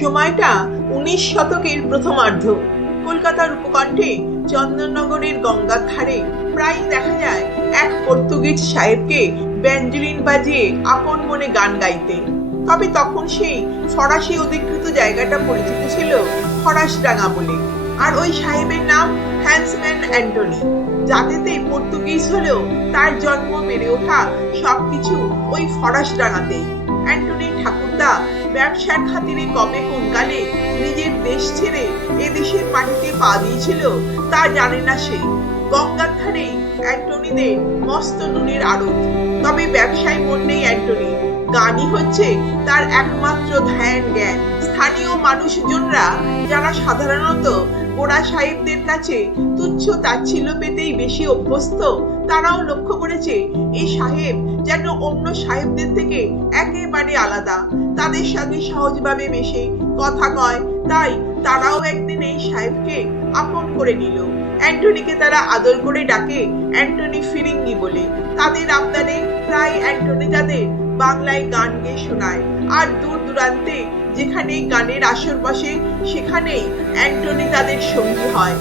সময়টা উনিশ শতকের প্রথমার্ধ। কলকাতার উপকণ্ঠে চন্দননগরের গঙ্গার ধারে প্রায় দেখা যায় এক পর্তুগিজ সাহেবকে ব্যাঞ্জলিন বাজিয়ে আপন মনে গান গাইতে। তবে তখন সেই ফরাসি অধিকৃত জায়গাটা পরিচিত ছিল ফরাসডাঙ্গা বলে। আর ওই সাহেবের নাম হ্যান্সম্যান অ্যান্টনি। জাতিতে পর্তুগিজ হলেও তার জন্ম বেড়ে ওঠা সবকিছু ওই ফরাসডাঙ্গাতেই। অ্যান্টনি ঠাকুরদা ব্যবসার খাতিরে কবে কোন কালে নিজের দেশ ছেড়ে এ দেশের মাটিতে পা দিয়েছিল, তা জানে না সে। গঙ্গার ধারেই অ্যান্টনিদের মস্ত নুনের আড়ত। তবে ব্যবসায় মন নেই অ্যান্টনি। গানই হচ্ছে তার একমাত্র ধ্যান জ্ঞান। স্থানীয় মানুষজনরা, যারা সাধারণত গোড়া সাহেবদের কাছে তুচ্ছ তাচ্ছিল্য পেতেই বেশি অভ্যস্ত, তারাও লক্ষ্য করেছে এই সাহেব যেন অন্য সাহেবদের থেকে একেবারে আলাদা। তাদের সাথে সহজভাবে মেশে কথা কয়। তাই তারাও একদিন এই সাহেবকে আপন করে নিল। অ্যান্টনিকে তারা আদর করে ডাকে, অ্যান্টনি ফিরিঙ্গি বলে। তাদের আবদারে প্রায় অ্যান্টনি তাদের বাংলায় গান গেয়ে শোনায়। আর দূর দূরান্তে যেখানে গানের আসর বসে, সেখানেই অ্যান্টনি তাদের সঙ্গী হয়।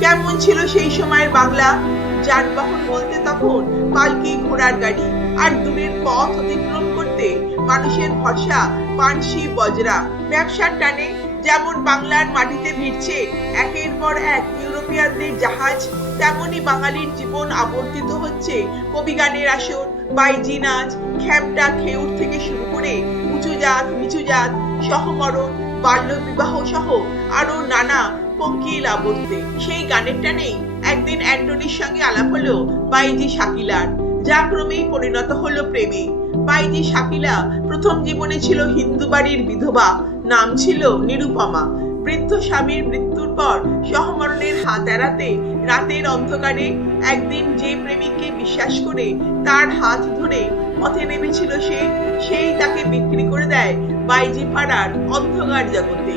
কেমন ছিল সেই সময়ের বাংলা? যানবাহন বলতে তখন পালকি ঘোড়ার গাড়ি। আর দূরের পথ অতিক্রম করতে মানুষের ভরসা, পানসি, বজরা। ব্যবসার টানে যেমন বাংলার মাটিতে ভিড়ছে, একের পর এক ইউরোপিয়ানদের জাহাজ, তেমনি বাঙালির জীবন আবর্তিত হচ্ছে। কবিগানের আসর, বাইজি নাচ, খ্যাপটা খেউর থেকে শুরু করে উঁচু জাত, নিচু জাত, সহমরণ বাল্য বিবাহ সহ আরও নানা পঙ্কিল আবর্তে। সেই গানের টানেই একদিন অ্যান্টনির সঙ্গে আলাপ হলো বাইজি শাকিলার। যা ক্রমেই পরিণত হলো প্রেমে। বাইজি শাকিলা প্রথম জীবনে ছিল হিন্দু বাড়ির বিধবা। নাম ছিল নিরুপমা। বৃদ্ধ স্বামীর মৃত্যুর পর সহমরণের হাত এড়াতে রাতের অন্ধকারে একদিন যে প্রেমিককে বিশ্বাস করে তার হাত ধরে পথে নেমেছিল সে, সেই তাকে বিক্রি করে দেয় বাইজি পাড়ার অন্ধকার জগতে।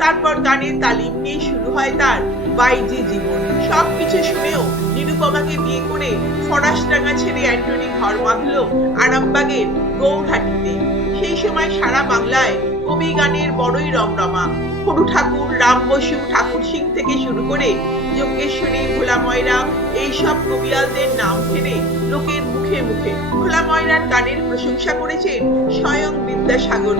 তারপর গানের তালিম নিয়ে শুরু হয় তার বাইজি জীবন। সবকিছু শুনেও নিরুপমাকে বিয়ে করে ফরাসডাঙ্গা ছেড়ে অ্যান্টনি ঘর বাঁধল আরামবাগের গৌরহাটিতে। সেই সময় সারা বাংলায় কবি গানের বড়ই রমরমা। হরু ঠাকুর, রাম বসু, ঠাকুর সিং থেকে শুরু করে যজ্ঞেশ্বরী ভোলা ময়রা এইসব কবিয়ালদের নাম ফেলে লোকের মুখে মুখে ভোলা ময়রার গানের প্রশংসা করেছেন স্বয়ং বিদ্যাসাগর।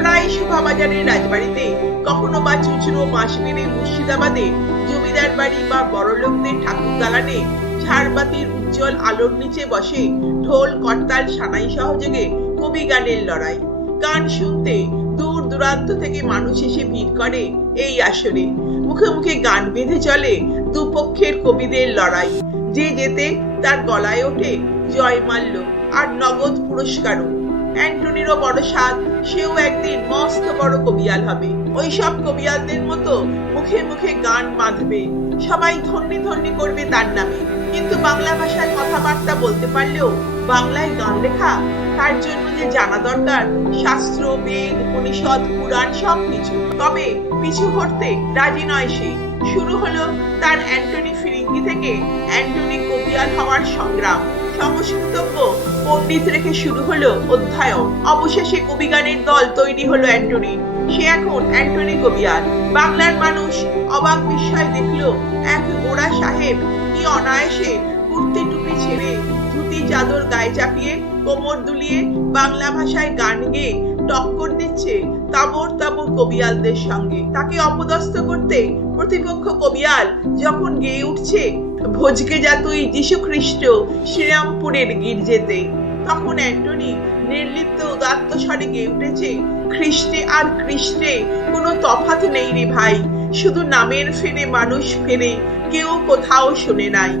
প্রায় শোভাবাজারের রাজবাড়িতে কখনো বা চুচুড়ো মাসমিরে মুর্শিদাবাদে জমিদার বাড়ি বা বড়লোকদের ঠাকুর দালানে ঝাড়বাতির উজ্জ্বল আলোর নিচে বসে ঢোল, করতাল, সানাই সহযোগে কবি গানের লড়াই। গান শুনতে দূর দূরান্ত থেকে মানুষ এসে ভিড় করে এই আসরে। মুখে মুখে গান বেঁধে চলে দুপক্ষের কবিদের লড়াই। যে যেতে তার গলায় ওঠে জয়মাল্য আর নগদ পুরস্কারও। অ্যান্টনিরও বড় স্বাদ, সেও একদিন মস্ত বড় কবিয়াল হবে। ওই সব কবিয়ালদের মতো মুখে মুখে গান বাঁধবে। সবাই ধন্যি ধন্যি করবে তার নামে। কিন্তু বাংলা ভাষায় কথাবার্তা বলতে পারলেও বাংলায় গান লেখা, তার জন্য যে জানা দরকার, শাস্ত্র, বেদ, উপনিষদ, পুরাণ সব কিছু তবে পিছু হটতে রাজি নয় সে। শুরু হলো তার অ্যান্টনি ফিরিঙ্গি থেকে অ্যান্টনি কবিয়াল হওয়ার সংগ্রাম। সংস্কৃতজ্ঞ পণ্ডিত রেখে শুরু হলো অধ্যায়ন। অবশেষে কবিগানের দল তৈরি হলো অ্যান্টনি। সে এখন অ্যান্টনি কবিয়াল বাংলার মানুষ অবাক বিস্ময় দেখল এক গোড়া সাহেব কি অনায়াসে কুর্তি টুপি ছেড়ে ধুতি চাদর গায়ে চাপিয়ে কোমর দুলিয়ে বাংলা ভাষায় গান গেয়ে টক্কর দিচ্ছে তাবর তাবর কবিয়ালদের সঙ্গে। তাকে অপদস্থ করতে প্রতিপক্ষ কবিয়াল যখন গেয়ে উঠছে, ভোজকে যা তুই যীশু খ্রিস্ট শ্রীরামপুরের গির্জেতে। তখন অ্যান্টনি নির্লিপ্ত উদাত্ত স্বরে গেয়ে উঠেছে খ্রিস্টে আর খ্রিস্টে কোনো তফাত নেই রে ভাই। শুধু নামের ফেরে মানুষ ফেরে, কেউ কোথাও শুনে নাই।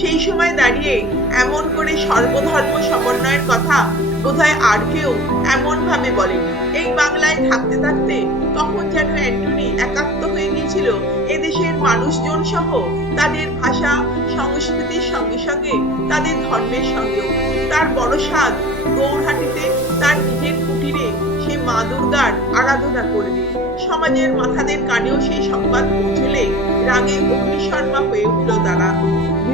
সেই সময় দাঁড়িয়ে এমন করে সর্বধর্ম সমন্বয়ের কথা বোধহয় আর কেউ এমন ভাবে বলেন। এই বাংলায় থাকতে থাকতে তখন যেন অ্যান্টনি একাত্ম হয়ে গিয়েছিল, এদেশের মানুষজন সহ তাদের ভাষা, সংস্কৃতির সঙ্গে সঙ্গে তাদের ধর্মের সঙ্গেও। তার বড় স্বাদ গৌরহাটিতে তার নিজের কুটিরে সে মা দুর্গার আরাধনা করবে। সমাজের মাথাদের কানেও সেই সংবাদ পৌঁছলে রাগে অগ্নিশর্মা হয়ে উঠল তারা।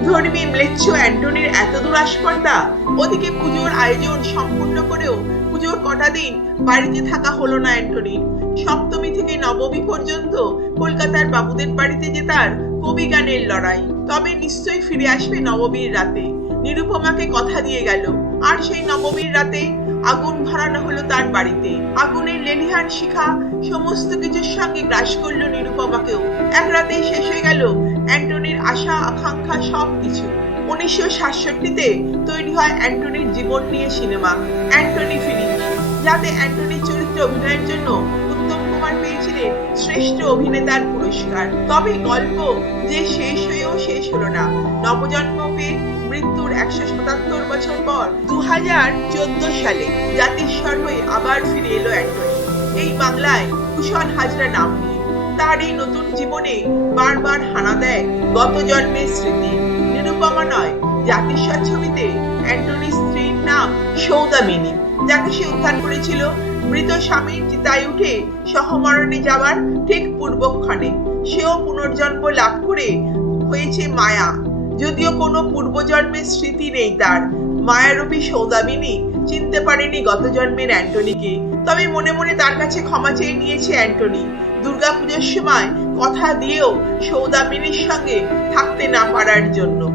বিধর্মী ম্লেচ্ছ অ্যান্টনির এত দূর আস্পর্ধা ওদিকে পুজোর আয়োজন সম্পূর্ণ করেও পুজোর কটা দিন বাড়িতে থাকা হলো না অ্যান্টনির। সপ্তমী থেকে নবমী পর্যন্ত কলকাতার বাবুদের বাড়িতে যে তার কবি গানের লড়াই। তবে নিশ্চয়ই ফিরে আসবে নবমীর রাতে। নিরুপমাকে কথা দিয়ে গেল, আর সেই নবমীর রাতে আগুন ধরানো হলো তার বাড়িতে। আগুনের লেলিহান শিখা সমস্ত কিছুর সঙ্গে গ্রাস করল নিরুপমাকেও। এক রাতেই শেষ হয়ে গেল অ্যান্টনির আশা, আকাঙ্ক্ষা সব কিছু উনিশশো সাতষট্টিতে তৈরি হয় অ্যান্টনির জীবন নিয়ে সিনেমা, অ্যান্টনি ফিলিপ যাতে অ্যান্টনির চরিত্রে অভিনয়ের জন্য উত্তম কুমার পেয়েছিলেন শ্রেষ্ঠ অভিনেতার পুরস্কার। তবে গল্প যে শেষ হয়েও শেষ হলো না। নবজন্ম পেয়ে মৃত্যুর একশো সাতাত্তর বছর পর দু হাজার চোদ্দ সালে জাতিস্বর হয়ে আবার ফিরে এলো অ্যান্টনি। এই বাংলায় কুশল হাজরা নাম নিয়ে। তার এই নতুন জীবনে বারবার হানা দেয় গত জন্মের স্মৃতি। নিরুপমা নয় জাতিস্বর ছবিতে অ্যান্টনির স্ত্রীর নাম সৌদামিনী যাকে সে উদ্ধার করেছিল, মৃত স্বামীর চিতায় উঠে সহমরণে যাওয়ার ঠিক পূর্বক্ষণে। সেও পুনর্জন্ম লাভ করে হয়েছে মায়া। যদিও কোনো পূর্বজন্মের স্মৃতি নেই তার। মায়ারূপী সৌদামিনী চিনতে পারেনি গত জন্মের অ্যান্টনিকে। তবে মনে মনে তার কাছে ক্ষমা চেয়ে নিয়েছে অ্যান্টনি। দুর্গাপুজোর সময় কথা দিয়েও সৌদামিনীর সঙ্গে থাকতে না পারার জন্য।